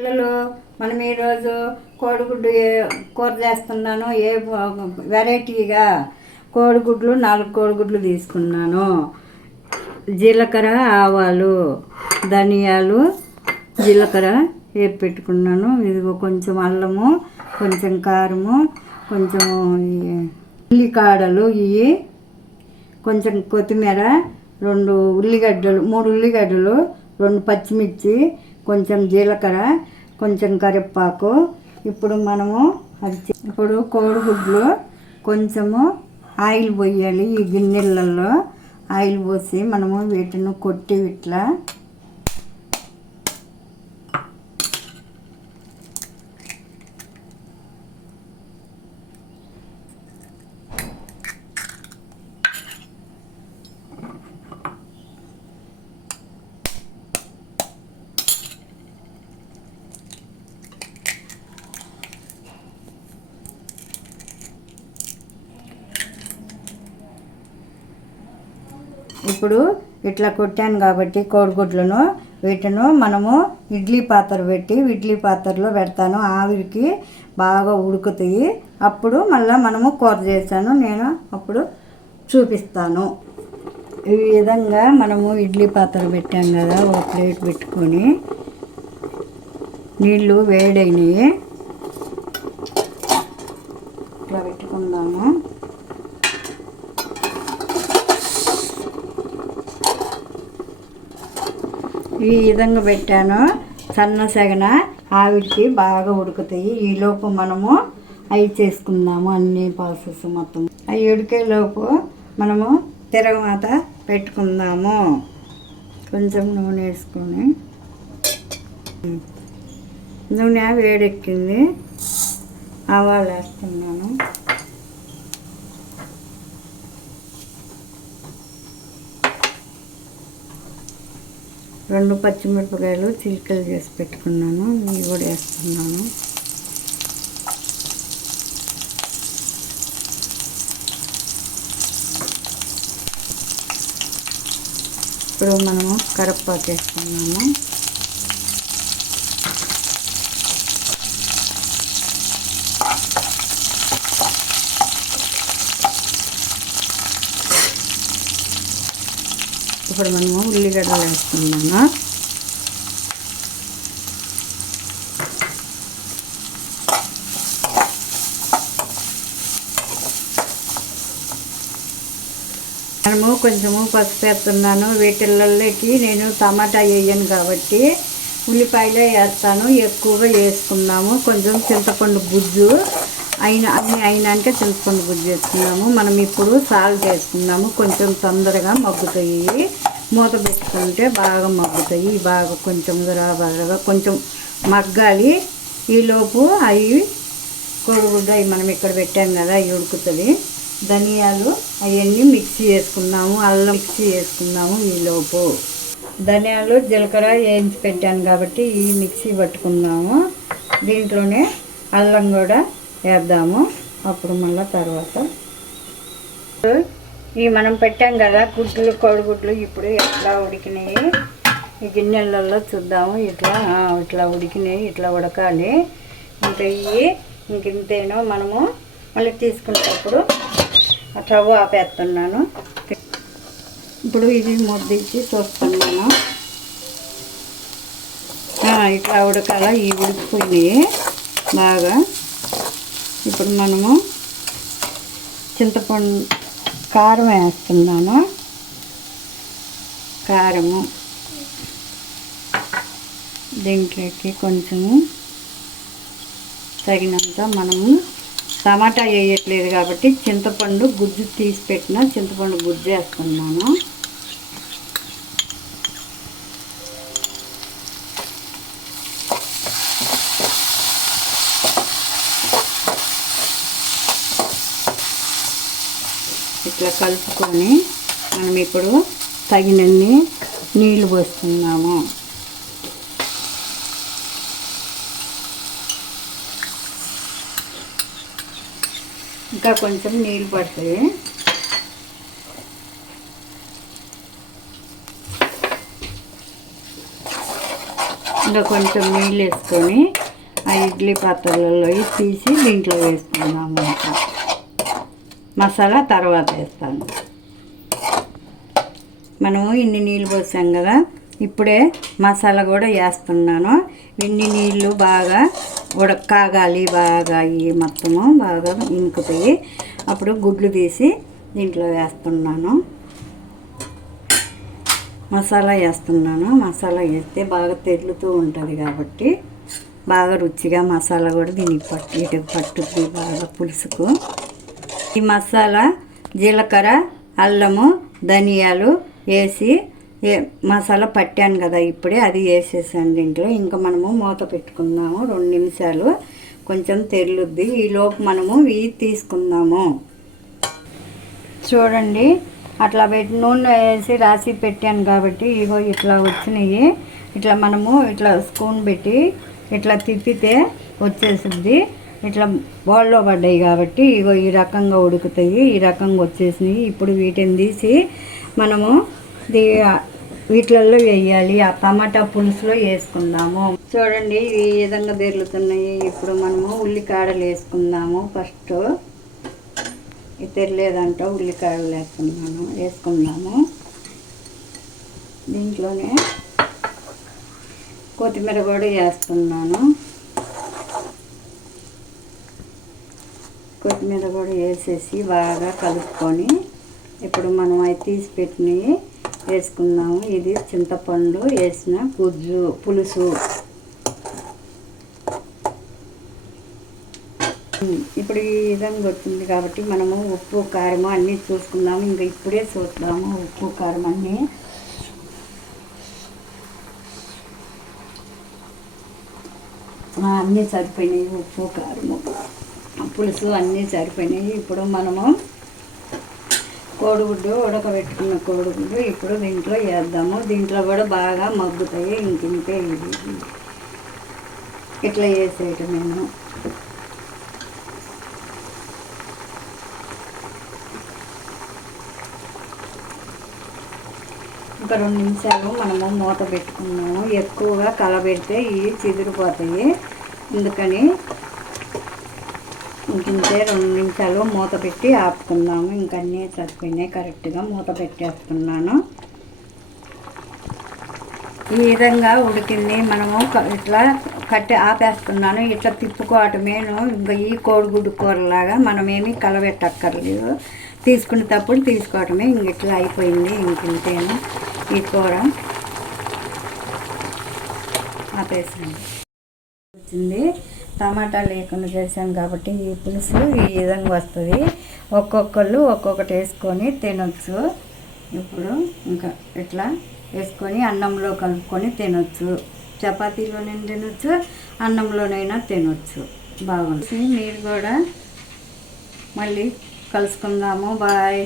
పిల్లలు మనం ఈరోజు కోడిగుడ్డు కూర చేస్తున్నాను. వెరైటీగా కోడిగుడ్లు 4 కోడిగుడ్లు తీసుకున్నాను. జీలకర్ర, ఆవాలు, ధనియాలు, జీలకర్ర వేపి పెట్టుకున్నాను. ఇదిగో కొంచెం అల్లము, కొంచెం కారము, కొంచెం ఉల్లికాడలు, ఇవి కొంచెం కొత్తిమీర, 2 ఉల్లిగడ్డలు, 3 ఉల్లిగడ్డలు, 2 పచ్చిమిర్చి, కొంచెం జీలకర్ర, కొంచెం కరివేపాకు. ఇప్పుడు ఇప్పుడు కోడిగుడ్లు కొంచెము ఆయిల్ పోయాలి. ఈ గిన్నెలలో ఆయిల్ పోసి మనము వీటిని కొట్టి ఇట్లా ఇప్పుడు ఇట్లా కొట్టాను కాబట్టి కోడిగుడ్లను వీటిని మనము ఇడ్లీ పాత్ర పెట్టి ఇడ్లీ పాత్రలో పెడతాను. ఆవిరికి బాగా ఉడుకుతాయి. అప్పుడు మళ్ళీ మనము కూర చేస్తాను, నేను అప్పుడు చూపిస్తాను. ఈ విధంగా మనము ఇడ్లీ పాత్ర పెట్టాం కదా, ఒక ప్లేట్ పెట్టుకొని నీళ్ళు వేడైనవి ఇట్లా పెట్టుకుందాము. ఈ విధంగా పెట్టాను. సన్న సెగన ఆవిరికి బాగా ఉడుకుతాయి. ఈలోపు మనము అవి చేసుకుందాము, అన్ని ప్రాసెస్ మొత్తం. అవి ఉడికేలోపు మనము తిరగమాత పెట్టుకుందాము. కొంచెం నూనె వేసుకొని, నూనె వేడెక్కింది, ఆవాలు వేస్తున్నాను. రెండు పచ్చిమిరపకాయలు చిలికలు చేసి పెట్టుకున్నాను, ఇవి కూడా వేస్తున్నాను. ఇప్పుడు మనము కరివేపాకు వేస్తున్నాము. ఇప్పుడు మనము ఉల్లిగడ్డలు వేస్తున్నాము. మనము కొంచెము పసుపు వేస్తున్నాను. వీటిల్లోకి నేను టమాటా వేయను కాబట్టి ఉల్లిపాయలే వేస్తాను. ఎక్కువగా వేసుకున్నాము. కొంచెం చింతపండు గుజ్జు అయినాక చింతపండు గుజ్జు వేసుకున్నాము. మనం ఇప్పుడు సాల్ట్ వేసుకున్నాము. కొంచెం తొందరగా మగ్గుతాయి. మూత పెట్టుకుంటే బాగా మగ్గుతాయి. బాగా కొంచెం బాగా కొంచెం మగ్గాలి. ఈలోపు అవి కోడిగుడ్డు అవి మనం ఇక్కడ పెట్టాం కదా, అవి ఉడుకుతుంది. ధనియాలు అవన్నీ మిక్సీ వేసుకున్నాము. అల్లం మిక్సీ వేసుకున్నాము. ఈలోపు ధనియాలు, జీలకర్ర వేయించి పెట్టాను కాబట్టి ఈ మిక్సీ పట్టుకుందాము. దీంట్లోనే అల్లం కూడా వేద్దాము. అప్పుడు మళ్ళీ తర్వాత ఇవి మనం పెట్టాం కదా గుడ్లు, కోడిగుడ్లు ఇప్పుడు ఎట్లా ఉడికినాయి ఈ గిన్నెలలో చూద్దాము. ఇట్లా ఉడికినాయి. ఇట్లా ఉడకాలి. ఇంకా ఇంతేనో మనము మళ్ళీ తీసుకునేటప్పుడు స్టవ్ ఆపేస్తున్నాను. ఇప్పుడు ఇది ముద్దిచ్చి చూస్తున్నాను. ఇట్లా ఉడకాల. ఇవి ఉడికిపోయినాయి బాగా. ఇప్పుడు మనము చింతపండు కారం వేస్తున్నాను. కారము దీంట్లోకి కొంచెము తగినంత, మనము టమాటా వేయట్లేదు కాబట్టి చింతపండు గుజ్జు తీసి పెట్టిన చింతపండు గుజ్జు వేస్తున్నాను. ఇట్లా కలుపుకొని మనం ఇప్పుడు తగినన్ని నీళ్ళు పోస్తున్నాము. ఇంకా కొంచెం నీళ్ళు పడతాయి. ఇంకా కొంచెం నీళ్ళు వేసుకొని ఆ ఇడ్లీ పాత్రలలో తీసి దీంట్లో వేసుకుందాము. మసాలా తర్వాత వేస్తాను. మనము ఇన్ని నీళ్ళు పోసాం కదా, ఇప్పుడే మసాలా కూడా వేస్తున్నాను. ఇన్ని నీళ్ళు బాగా కాగాలి, బాగా ఈ మొత్తము బాగా ఇంకుతాయి. అప్పుడు గుడ్లు తీసి దీంట్లో వేస్తున్నాను. మసాలా వేస్తున్నాను. మసాలా వేస్తే బాగా తెరులుతూ ఉంటుంది కాబట్టి బాగా రుచిగా మసాలా కూడా దీనికి పట్టుద్ది బాగా పులుసుకు. ఈ మసాలా జీలకర్ర, అల్లము, ధనియాలు వేసి మసాలా పట్టాను కదా ఇప్పుడే, అది వేసేసాను దీంట్లో. ఇంకా మనము మూత పెట్టుకుందాము 2 నిమిషాలు, కొంచెం తెరులుద్ది. ఈలోపు మనము ఇవి తీసుకుందాము. చూడండి, అట్లా నూనె వేసి రాసి పెట్టాను కాబట్టి ఇగో ఇట్లా వచ్చినాయి. ఇట్లా మనము ఇట్లా స్పూన్ పెట్టి ఇట్లా తిప్పితే వచ్చేసింది. ఇట్లా బౌల్లో పడ్డాయి కాబట్టి ఇగో ఈ రకంగా ఉడుకుతాయి. ఈ రకంగా వచ్చేసినాయి. ఇప్పుడు వీటిని తీసి మనము వీటిలలో వేయాలి. ఆ టమాటా పులుసులో వేసుకుందాము. చూడండి, ఈ విధంగా తెరులుతున్నాయి. ఇప్పుడు మనము ఉల్లికాడలు వేసుకుందాము. ఫస్ట్ తెరలేదంట, ఉల్లికాడలు వేసుకుందాము. దీంట్లోనే కొత్తిమీర కూడా వేస్తున్నాను. కొత్తిమీర కూడా వేసేసి బాగా కలుపుకొని ఇప్పుడు మనం అవి తీసి పెట్టినవి వేసుకుందాము. ఇది చింతపండు వేసిన పులుసు. ఇప్పుడు ఈ విధంగా వచ్చింది కాబట్టి మనము ఉప్పు కారం అన్నీ చూసుకుందాము. ఇంకా ఇప్పుడే చూద్దాము ఉప్పు కారం అన్నీ. అన్నీ సరిపోయినాయి. ఉప్పు కారము పులుసు అన్నీ సరిపోయినాయి. ఇప్పుడు మనము కోడిగుడ్డు, ఉడకబెట్టుకున్న కోడిగుడ్డు ఇప్పుడు దీంట్లో వేద్దాము. దీంట్లో కూడా బాగా మగ్గుతాయి. ఇంకింతే ఇది ఇట్లా వేసేయటం. నేను ఒక 2 నిమిషాలు మనము మూత పెట్టుకున్నాము. ఎక్కువగా కలబెడితే ఇవి చిదిరిపోతాయి. అందుకని ఇంకింతే 2 నిమిషాలు మూత పెట్టి ఆపుకుందాము. ఇంకన్నీ సరిపోయినాయి. కరెక్ట్గా మూత పెట్టేస్తున్నాను. ఈ విధంగా ఉడికింది. మనము ఇట్లా ఆపేస్తున్నాను. ఇట్లా తిప్పుకోవటమేను. ఇంకా ఈ కోడిగుడ్డు కూరలాగా మనమేమి కలబెట్టక్కర్లేదు. తీసుకునేటప్పుడు తీసుకోవటమే. ఇంక ఇట్లా అయిపోయింది. ఇంకింతేను ఈ కూర ఆపేసాను. వచ్చింది. టమాటా లేకుండా చేసాం కాబట్టి ఈ పులుసు ఈ విధంగా వస్తుంది. ఒక్కొక్కళ్ళు ఒక్కొక్కటి వేసుకొని తినొచ్చు. ఇప్పుడు ఇంకా ఇట్లా వేసుకొని అన్నంలో కలుపుకొని తినొచ్చు. చపాతీలోనైనా తినొచ్చు, అన్నంలోనైనా తినొచ్చు. బాగుంది. మీరు కూడా మళ్ళీ కలుసుకుందాము. బాయ్.